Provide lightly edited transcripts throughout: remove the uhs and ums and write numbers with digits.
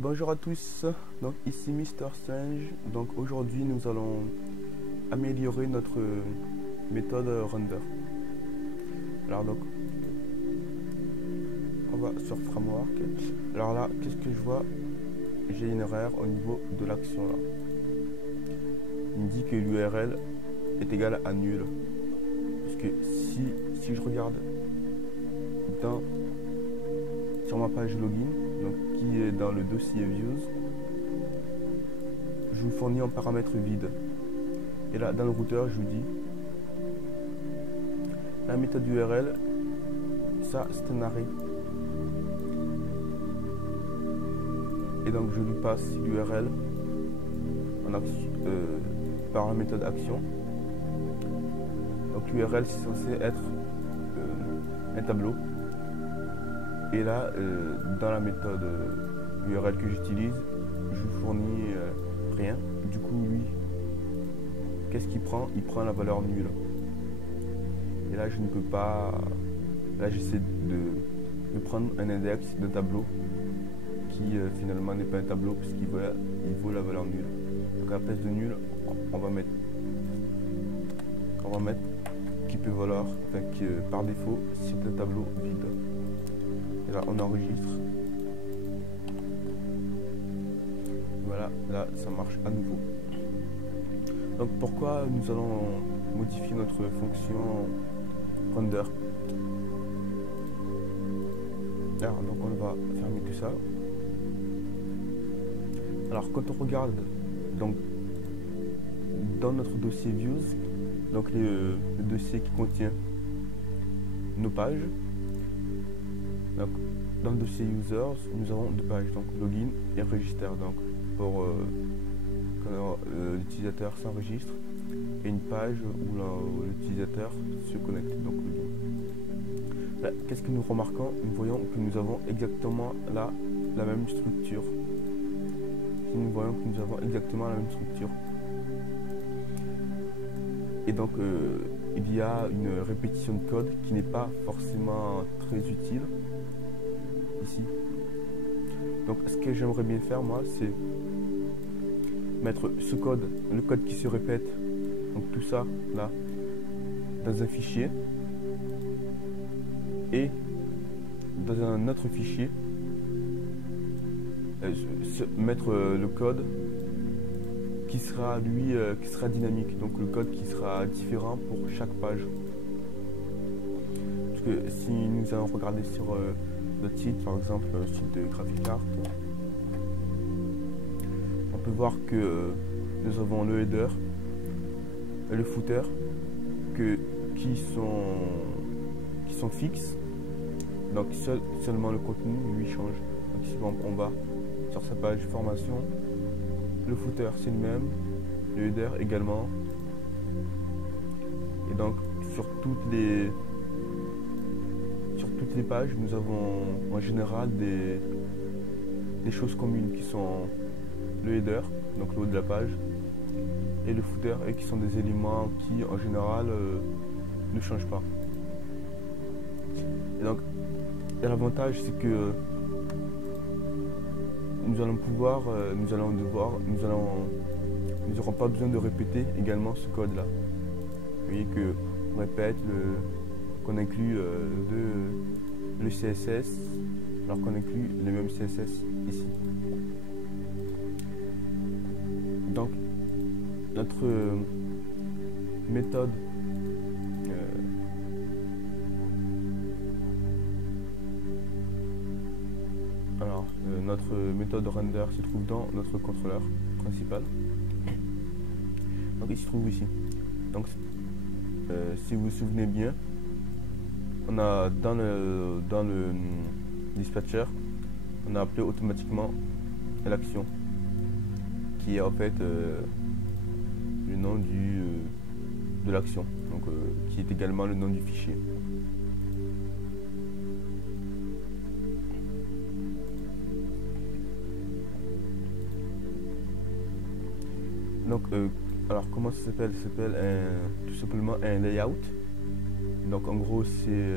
Bonjour à tous, donc ici Mister Strange. Donc aujourd'hui nous allons améliorer notre méthode render. Alors donc on va sur framework. Alors là, qu'est-ce que je vois? J'ai une erreur au niveau de l'action là. Il me dit que l'URL est égale à nul. Parce que si je regarde sur ma page login, donc qui est dans le dossier views, je vous fournis un paramètre vide. Et là, dans le routeur, je vous dis la méthode URL, ça c'est un arrêt. Et donc je lui passe l'URL par la méthode action. Donc l'URL c'est censé être un tableau. Et là, dans la méthode URL que j'utilise, je lui fournis rien. Du coup, lui, qu'est-ce qu'il prend? Il prend la valeur nulle. Et là, je ne peux pas... Là, j'essaie de prendre un index de tableau qui finalement n'est pas un tableau puisqu'il vaut la valeur nulle. Donc à la place de nul, on va mettre qui peut valoir, enfin qui par défaut, c'est un tableau vide. Et là, on enregistre. Voilà, là, ça marche à nouveau. Donc pourquoi nous allons modifier notre fonction render? Alors, donc on va fermer tout ça. Alors quand on regarde donc dans notre dossier views, donc le dossier qui contient nos pages, donc dans le dossier users nous avons deux pages, donc login et register, donc pour quand l'utilisateur s'enregistre, et une page où l'utilisateur se connecte, donc login. Qu'est-ce que nous remarquons? Nous voyons que nous avons exactement là la même structure. Nous voyons que nous avons exactement la même structure. Et donc il y a une répétition de code qui n'est pas forcément très utile ici. Donc ce que j'aimerais bien faire moi, c'est mettre ce code, le code qui se répète, donc tout ça là, dans un fichier, et dans un autre fichier mettre le code qui sera lui qui sera dynamique, donc le code qui sera différent pour chaque page. Parce que si nous allons regarder sur notre site, par exemple le site de GraphicArt, on peut voir que nous avons le header et le footer qui sont fixes, donc seulement le contenu lui change. Donc ici on va sur sa page formation, le footer c'est le même, le header également, et donc sur toutes les pages nous avons en général des choses communes qui sont le header, donc le haut de la page, et le footer, et qui sont des éléments qui en général ne changent pas. Et donc l'avantage c'est que nous n'aurons pas besoin de répéter également ce code là. Vous voyez que on répète qu'on inclut le CSS alors qu'on inclut le même CSS ici. Donc notre méthode notre méthode render se trouve dans notre contrôleur principal. Donc il se trouve ici. Donc si vous vous souvenez bien, on a dans le dispatcher, on a appelé automatiquement l'action qui est en fait le nom de l'action, donc qui est également le nom du fichier. Donc, alors comment ça s'appelle? Ça s'appelle tout simplement un layout. Donc en gros c'est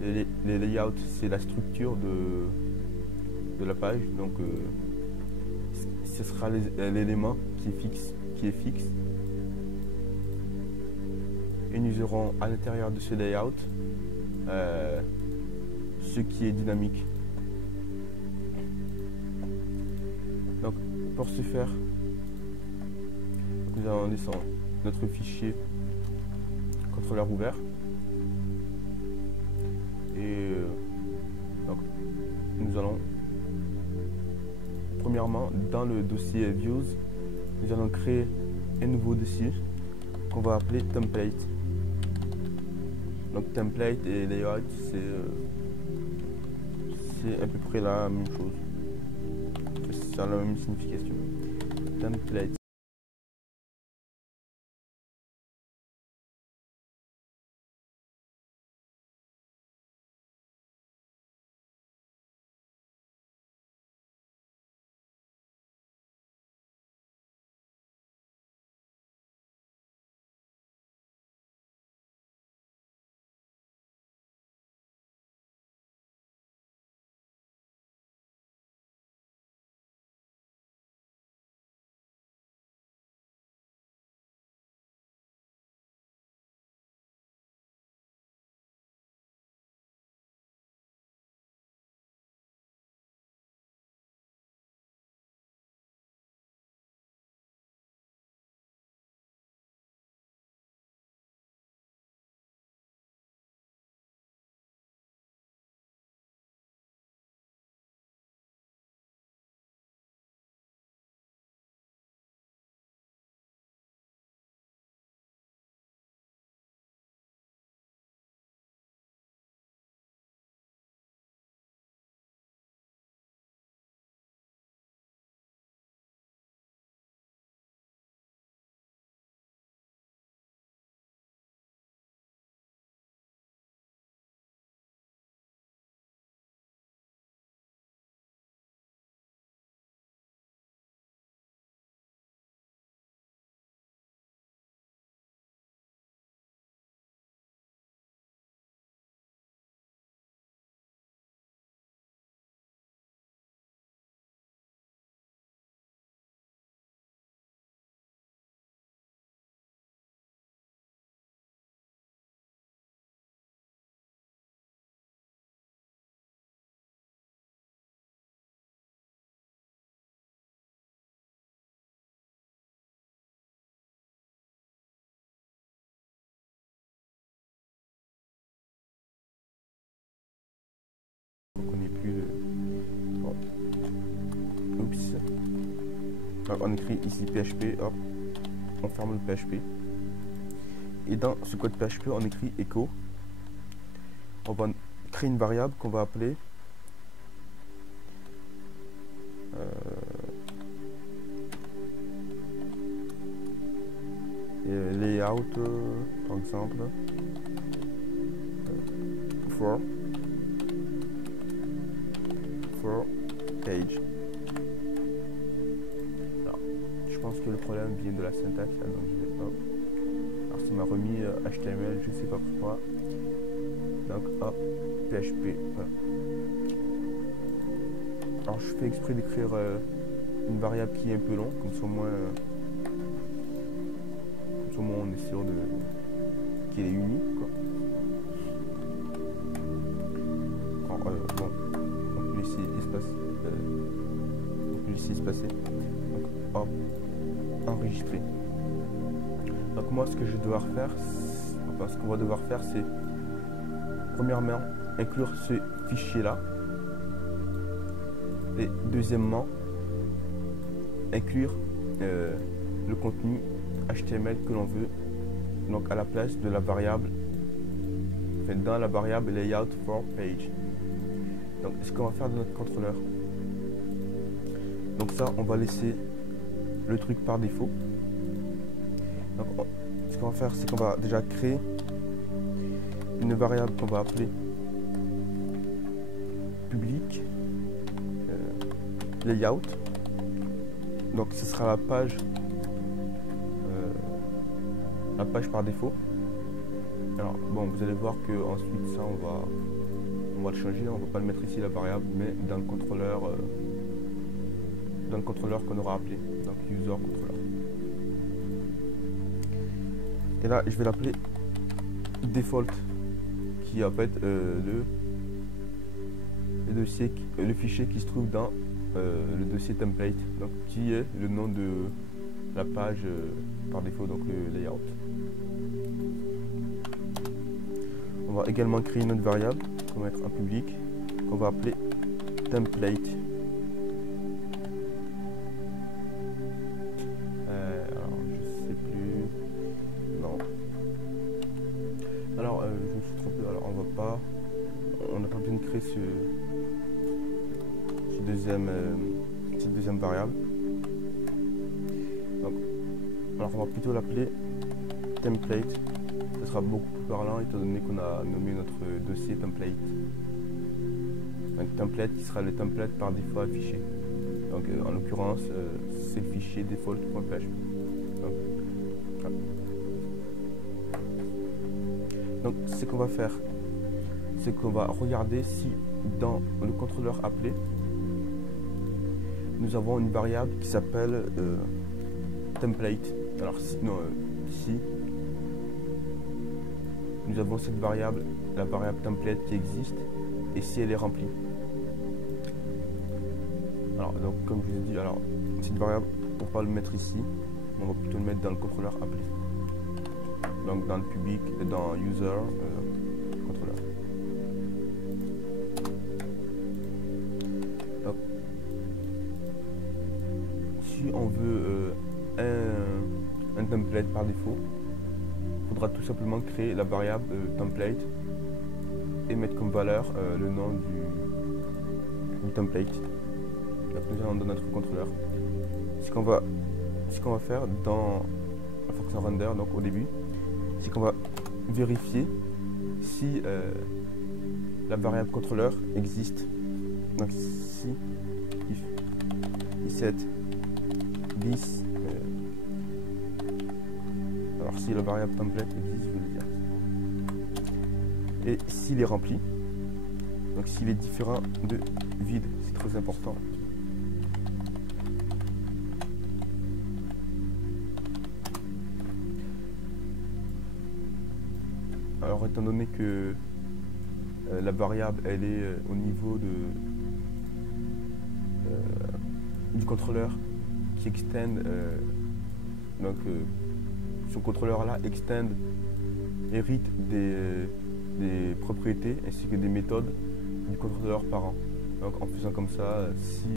les layouts, c'est la structure de de la page. Donc ce sera l'élément qui est fixe. Et nous aurons à l'intérieur de ce layout ce qui est dynamique. Donc pour ce faire, nous allons descendre notre fichier contrôleur ouvert et donc nous allons premièrement dans le dossier views, nous allons créer un nouveau dossier qu'on va appeler template. Donc template et layout c'est à peu près la même chose, ça a la même signification. Template. Donc on n'est plus bon. Oups. Alors on écrit ici PHP, hop, on ferme le PHP. Et dans ce code PHP, on écrit echo. On va créer une variable qu'on va appeler layout, par exemple, for page. Alors, je pense que le problème vient de la syntaxe, là, donc je vais hop. Alors ça m'a remis HTML, je sais pas pourquoi. Donc hop, PHP. Voilà. Alors je fais exprès d'écrire une variable qui est un peu longue, comme ça au moins on est sûr qu'elle est unique, quoi. Alors, bon, on peut laisser espacer. Donc hop, enregistrer. Donc moi ce que je vais devoir faire, ce qu'on va devoir faire, c'est premièrement inclure ce fichier là et deuxièmement inclure le contenu HTML que l'on veut, donc à la place de la variable, enfin dans la variable layout for page. Donc ce qu'on va faire de notre contrôleur, donc ça on va laisser le truc par défaut. Donc ce qu'on va faire, c'est qu'on va déjà créer une variable qu'on va appeler public layout. Donc ce sera la page par défaut. Alors bon, vous allez voir que ensuite ça on va on va le changer, on ne va pas le mettre ici la variable, mais dans le contrôleur qu'on aura appelé, donc user controller. Et là, je vais l'appeler default, qui est en fait le fichier qui se trouve dans le dossier template, donc qui est le nom de la page par défaut, donc le layout. On va également créer une autre variable qu'on va mettre en public, qu'on va appeler template. Alors je sais plus, non. Alors je me suis trompé. Alors on n'a pas besoin de créer cette deuxième variable. Donc, alors on va plutôt l'appeler template. Ce sera beaucoup plus parlant étant donné qu'on a nommé notre dossier template. Un template qui sera le template par défaut affiché. Donc en l'occurrence, c'est le fichier default.php. Donc ce qu'on va faire, c'est qu'on va regarder si dans le contrôleur appelé, nous avons une variable qui s'appelle template. Alors si nous avons cette variable, la variable template qui existe, et si elle est remplie. Alors donc comme je vous ai dit, alors cette variable, on va pas le mettre ici, on va plutôt le mettre dans le contrôleur appelé. Donc dans le public, dans user contrôleur. Donc, si on veut un template par défaut, il faudra tout simplement créer la variable template et mettre comme valeur le nom du template. Donc nous allons dans notre contrôleur. Ce qu'on va faire dans la fonction render, donc au début, c'est qu'on va vérifier si la variable contrôleur existe. Donc si if set this, alors si la variable template existe, je veux dire, et s'il est rempli, donc s'il est différent de vide, c'est très important. Alors étant donné que la variable elle est au niveau du contrôleur qui extend, donc son contrôleur là hérite des propriétés ainsi que des méthodes du contrôleur parent. Donc en faisant comme ça, si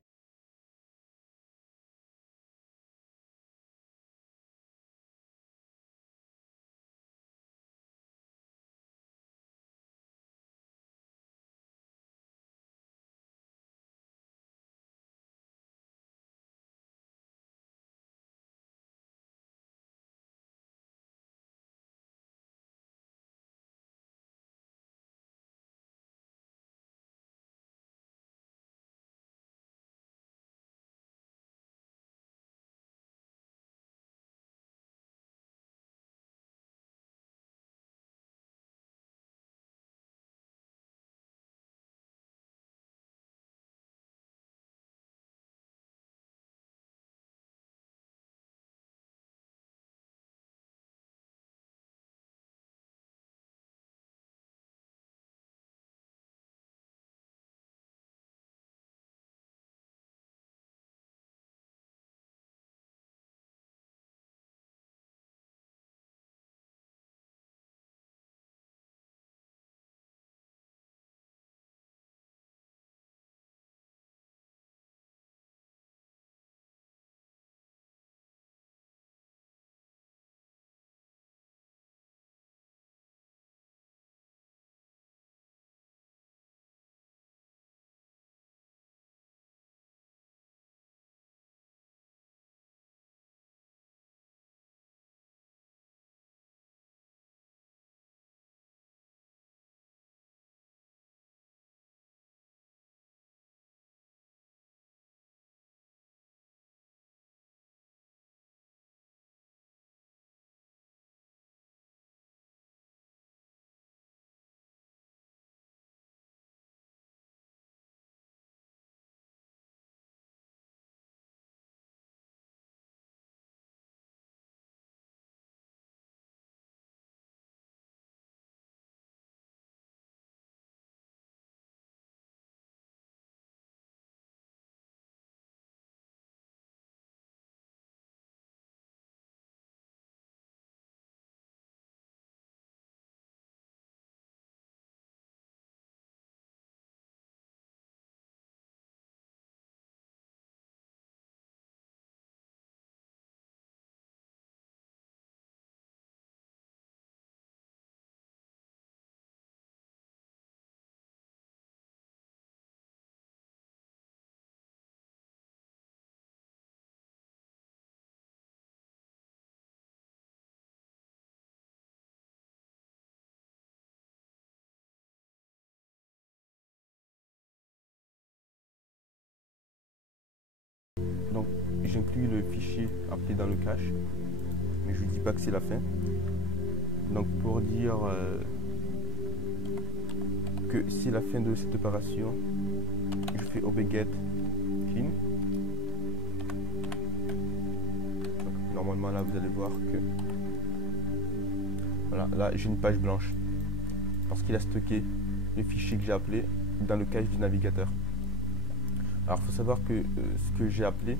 j'inclus le fichier appelé dans le cache, mais je ne dis pas que c'est la fin. Donc pour dire que c'est la fin de cette opération, je fais obget clean. Donc, normalement là vous allez voir que voilà, là j'ai une page blanche parce qu'il a stocké le fichier que j'ai appelé dans le cache du navigateur. Alors il faut savoir que ce que j'ai appelé,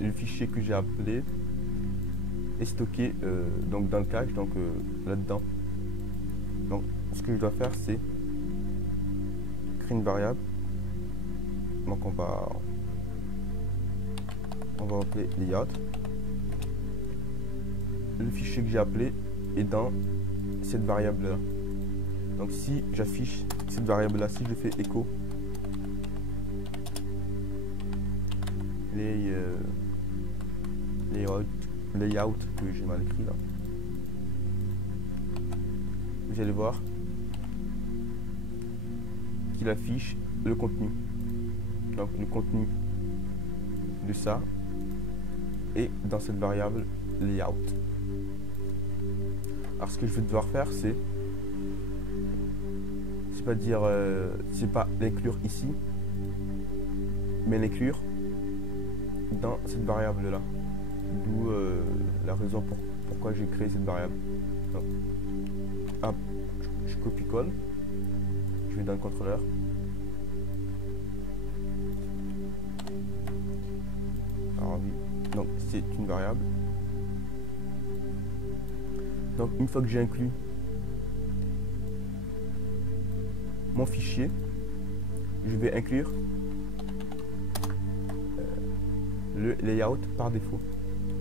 le fichier que j'ai appelé est stocké donc dans le cache, donc là-dedans. Donc ce que je dois faire, c'est créer une variable. Donc on va appeler layout. Le fichier que j'ai appelé est dans cette variable là. Donc si j'affiche cette variable là, si je fais echo layout que j'ai mal écrit là, vous allez voir qu'il affiche le contenu. Donc le contenu de ça est dans cette variable layout. Alors ce que je vais devoir faire, c'est pas dire c'est pas l'inclure ici, mais l'inclure dans cette variable là. D'où la raison pourquoi j'ai créé cette variable. Donc, hop, je copie-colle, je vais dans le contrôleur. Alors oui, donc c'est une variable. Donc une fois que j'ai inclus mon fichier, je vais inclure le layout par défaut,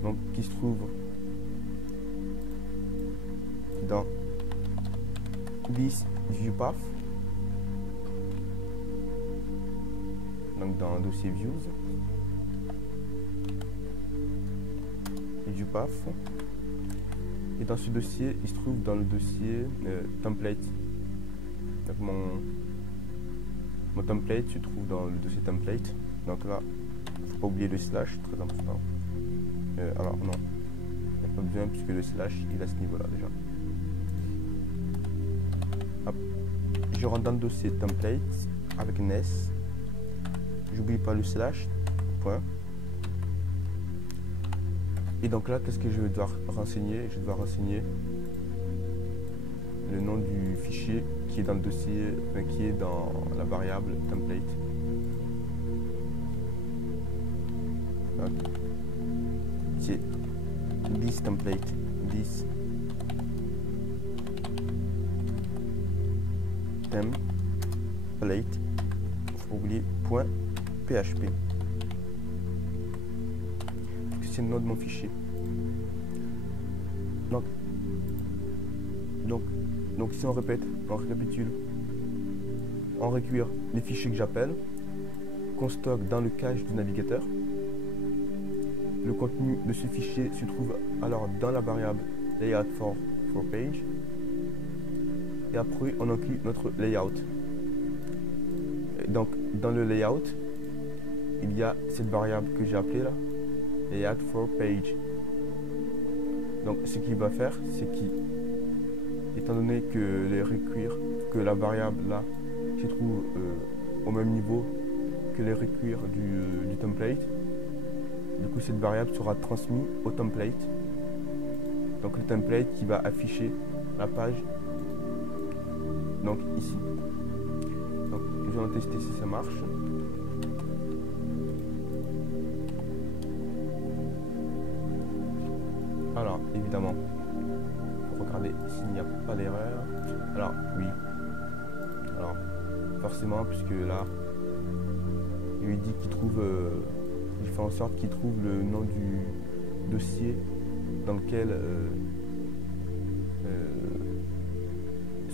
donc qui se trouve dans this view path, donc dans un dossier views, view path, et dans ce dossier il se trouve dans le dossier template. Donc mon template se trouve dans le dossier template. Donc là, faut pas oublier le slash, très important. Alors non, il n'y a pas besoin puisque le slash il est à ce niveau là déjà. Hop. Je rentre dans le dossier template avec un S. J'oublie pas le slash, point. Et donc là, qu'est-ce que je vais devoir renseigner? Je vais devoir renseigner le nom du fichier qui est dans le dossier, qui est dans la variable template. C'est this template, this template, faut oublier point .php, parce que c'est le nom de mon fichier. Donc si on répète, on récapitule, on récupère les fichiers que j'appelle, qu'on stocke dans le cache du navigateur. Le contenu de ce fichier se trouve alors dans la variable layout for page. Et après, on inclut notre layout. Et donc, dans le layout, il y a cette variable que j'ai appelée là, layout for page. Donc, ce qu'il va faire, c'est qu'il, étant donné que que la variable là se trouve au même niveau que les requires du template, du coup cette variable sera transmise au template. Donc le template qui va afficher la page, donc ici. Donc je vais tester si ça marche. Alors évidemment, pour regarder s'il n'y a pas d'erreur. Alors oui. Alors forcément, puisque là il lui dit qu'il trouve, il fait en sorte qu'il trouve le nom du dossier dans lequel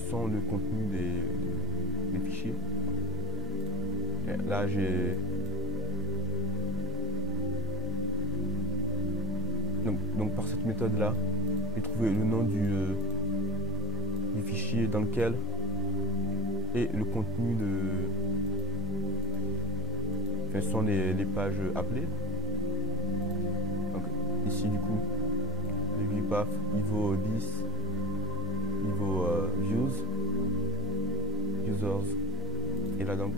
sont le contenu des fichiers. Et là j'ai donc par cette méthode là, j'ai trouvé le nom du fichier dans lequel est le contenu ce sont les pages appelées. Donc ici du coup le view path il vaut 10, il vaut views, users, et là donc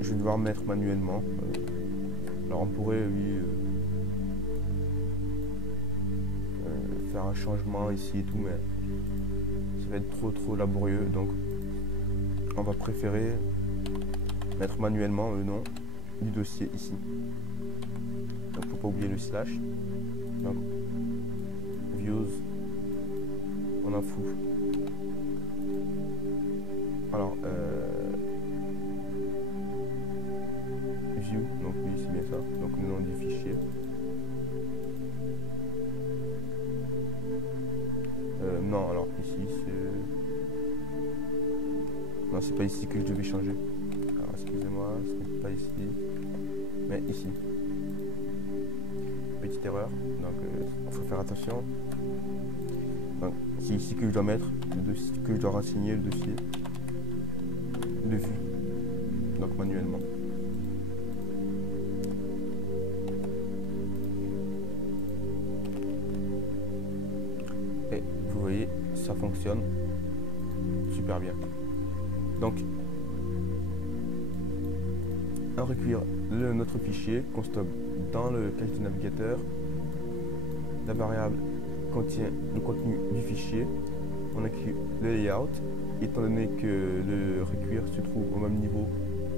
je vais devoir mettre manuellement. Alors on pourrait faire un changement ici et tout, mais ça va être trop laborieux, donc on va préférer mettre manuellement le nom du dossier ici. Donc faut pas oublier le slash. Donc views, on en fout. Alors view, donc oui c'est bien ça, donc le nom du fichier. Non, alors ici c'est... Non, c'est pas ici que je devais changer. Alors excusez-moi, ce n'est pas ici, mais ici. Petite erreur, donc il faut faire attention. Donc c'est ici que je dois mettre le dossier, que je dois renseigner le dossier de vue, donc manuellement. Et vous voyez, ça fonctionne super bien. Donc, on recueillir notre fichier qu'on stocke dans le cache du navigateur. La variable contient le contenu du fichier. On inclut le layout, étant donné que le recueillir se trouve au même niveau,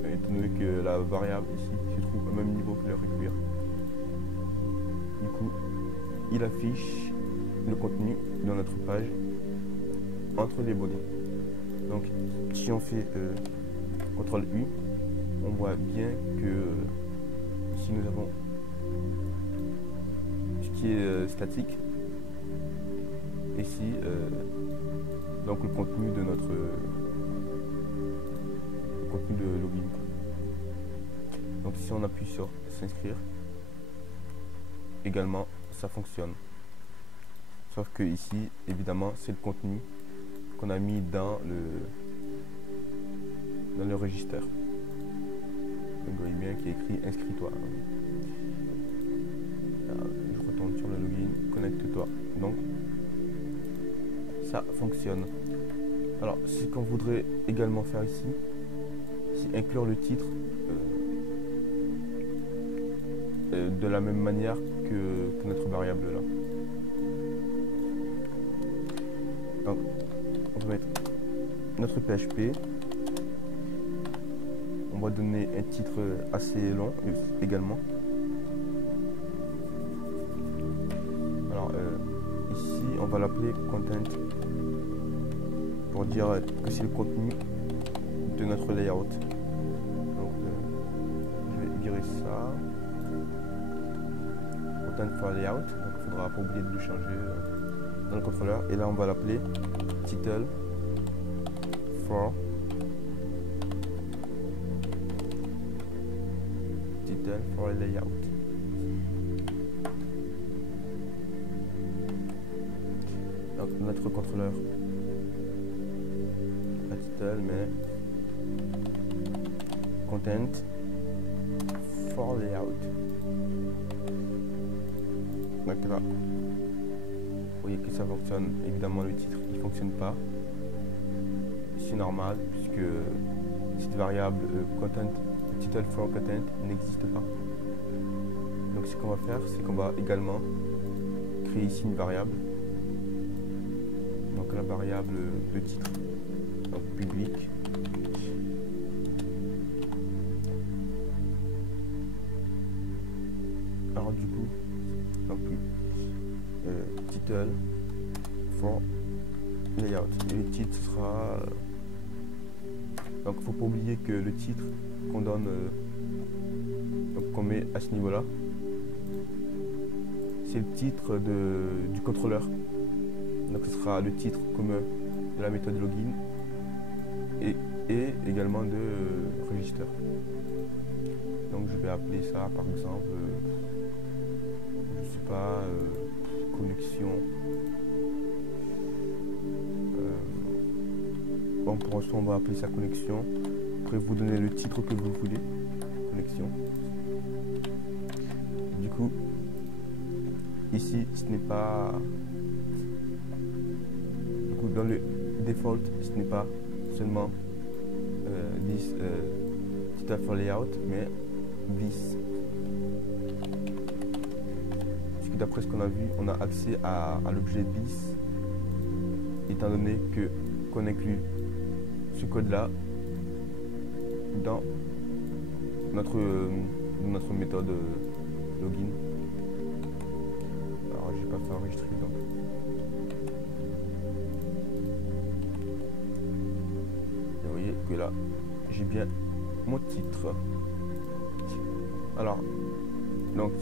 étant donné que la variable ici se trouve au même niveau que le recueillir. Du coup, il affiche le contenu de notre page entre les bonnets. Donc si on fait CTRL U, on voit bien que ici nous avons ce qui est statique. Ici donc le contenu de notre contenu de login. Donc si on appuie sur s'inscrire, également ça fonctionne. Sauf que ici, évidemment, c'est le contenu qu'on a mis dans le registre. Donc vous voyez bien qu'il est écrit inscris-toi. Je retourne sur le login, connecte-toi. Donc ça fonctionne. Alors ce qu'on voudrait également faire ici, c'est inclure le titre de la même manière que notre variable là. Donc, on va mettre notre PHP. On va donner un titre assez long également. Alors, ici, on va l'appeler content pour dire que c'est le contenu de notre layout. Donc, je vais virer ça. Content for layout. Donc, il faudra pas oublier de le changer dans le contrôleur, et là on va l'appeler title for layout. Donc notre contrôleur pas title mais content for layout. Donc là vous voyez que ça fonctionne. Évidemment le titre il fonctionne pas, c'est normal puisque cette variable content, title for content n'existe pas. Donc ce qu'on va faire, c'est qu'on va également créer ici une variable, donc la variable de titre, donc public. Alors du coup donc title for layout, et le titre sera donc faut pas oublier que le titre qu'on donne donc qu'on met à ce niveau là, c'est le titre du contrôleur, donc ce sera le titre commun de la méthode login et également de register. Donc je vais appeler ça par exemple je sais pas connexion. Bon, pour l'instant on va appeler ça connexion après vous donnez le titre que vous voulez, collection. Du coup, ici, ce n'est pas... Du coup, dans le default, ce n'est pas seulement this title for layout, mais this. Parce que d'après ce qu'on a vu, on a accès à l'objet this, étant donné que qu'on inclut ce code-là dans notre méthode login. Alors, j'ai pas fait enregistrer donc. Et vous voyez que là, j'ai bien mon titre. Alors, donc,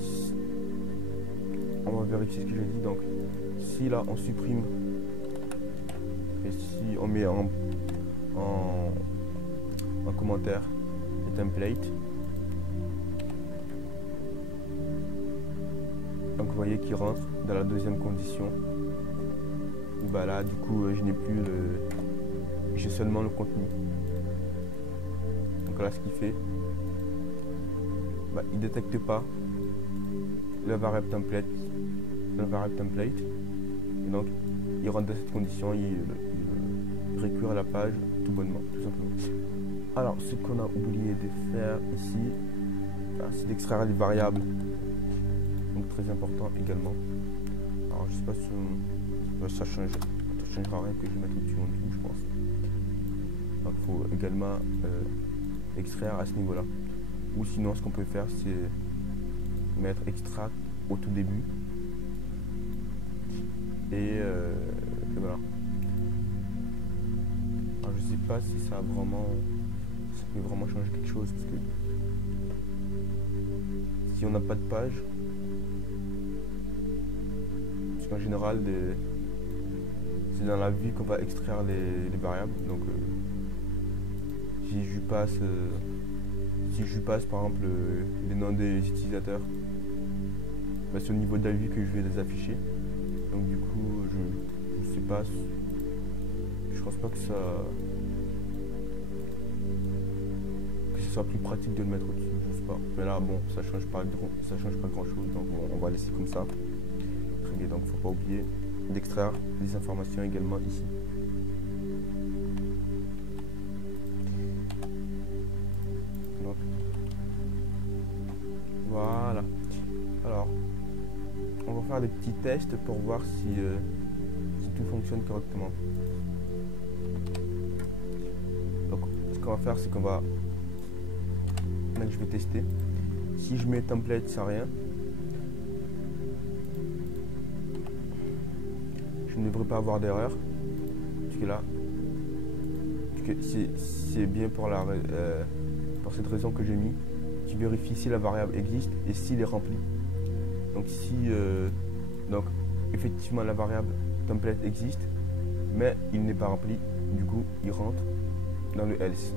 on va vérifier ce que j'ai dit. Donc, si là on supprime et si on met en commentaire les templates, donc vous voyez qu'il rentre dans la deuxième condition où bah là du coup je n'ai plus j'ai seulement le contenu. Donc là ce qu'il fait, bah, il détecte pas la variable template, et donc il rentre dans cette condition, il récupère la page tout bonnement, tout simplement. Alors ce qu'on a oublié de faire ici, c'est d'extraire les variables, donc très important également. Alors je sais pas si ça changera rien que je mette au-dessus en dessous, je pense. Donc il faut également extraire à ce niveau là, ou sinon ce qu'on peut faire c'est mettre extract au tout début et voilà. Alors je sais pas si ça peut vraiment changer quelque chose, parce que si on n'a pas de page, parce qu'en général c'est dans la vue qu'on va extraire les variables. Donc si je passe par exemple les noms des utilisateurs, bah, c'est au niveau de la vue que je vais les afficher. Donc du coup je sais pas, je pense pas que ce soit plus pratique de le mettre au-dessus, je sais pas. Mais là bon, ça change pas grand chose, donc bon, on va laisser comme ça. Très bien, donc faut pas oublier d'extraire les informations également ici. Donc voilà. Alors on va faire des petits tests pour voir si tout fonctionne correctement. Donc ce qu'on va faire, c'est qu'on va... Là, je vais tester. Si je mets template sans rien, je ne devrais pas avoir d'erreur. Parce que là, c'est bien pour cette raison que j'ai mis. Tu vérifies si la variable existe et s'il est rempli. Donc donc effectivement la variable template existe, mais il n'est pas rempli, du coup il rentre dans le else.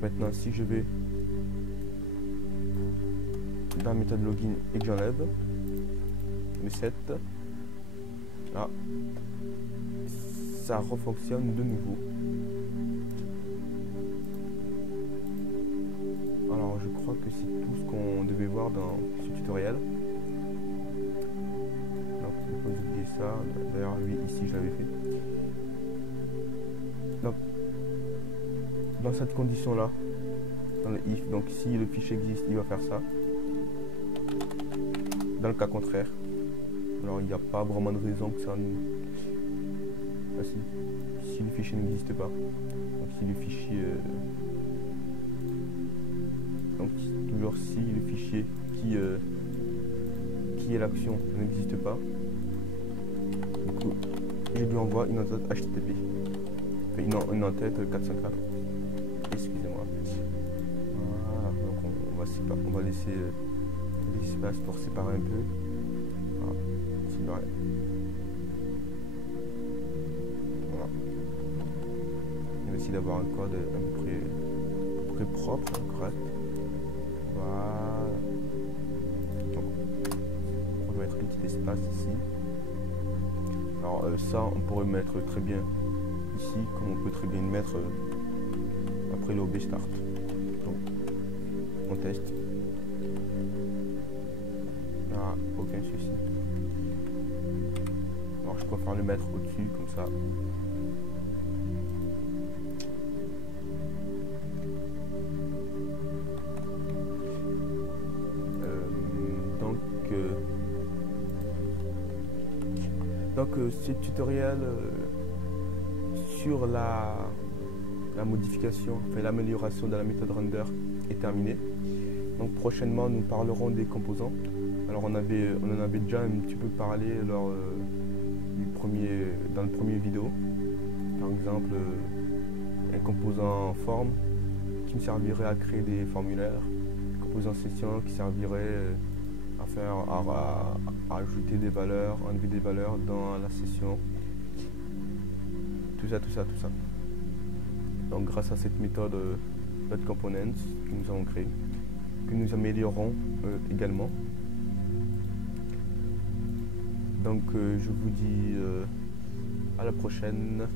maintenant, si je vais dans la méthode login et que j'enlève le set, là, ça refonctionne de nouveau. Alors, je crois que c'est tout ce qu'on devait voir dans ce tutoriel. Donc, il faut oublier ça. D'ailleurs, lui, ici, je l'avais fait. Donc, dans cette condition-là, dans le if, donc si le fichier existe, il va faire ça. Dans le cas contraire, alors il n'y a pas vraiment de raison que ça ne... Ah, si le fichier n'existe pas, donc si le fichier... Donc toujours si le fichier qui est l'action n'existe pas, du coup, je lui envoie une entête HTTP. Enfin, une entête 404. Excusez-moi. Voilà, donc on va laisser l'espace pour séparer un peu. Voilà, c'est vrai. Voilà. On va essayer d'avoir un code à peu près propre, correct. Voilà. Donc, on va mettre un petit espace ici. Alors ça, on pourrait mettre très bien ici, comme on peut très bien le mettre après l'OB start. Donc, on teste. Ah, aucun souci. Alors, je préfère le mettre au-dessus, comme ça. Donc, ce tutoriel sur la modification, enfin l'amélioration de la méthode render est terminé. Donc prochainement nous parlerons des composants. Alors on en avait déjà un petit peu parlé lors dans le premier vidéo. Par exemple un composant forme qui me servirait à créer des formulaires, un composant session qui servirait à ajouter des valeurs, enlever des valeurs dans la session, tout ça. Donc grâce à cette méthode .components que nous avons créée, que nous améliorons également. Donc je vous dis à la prochaine.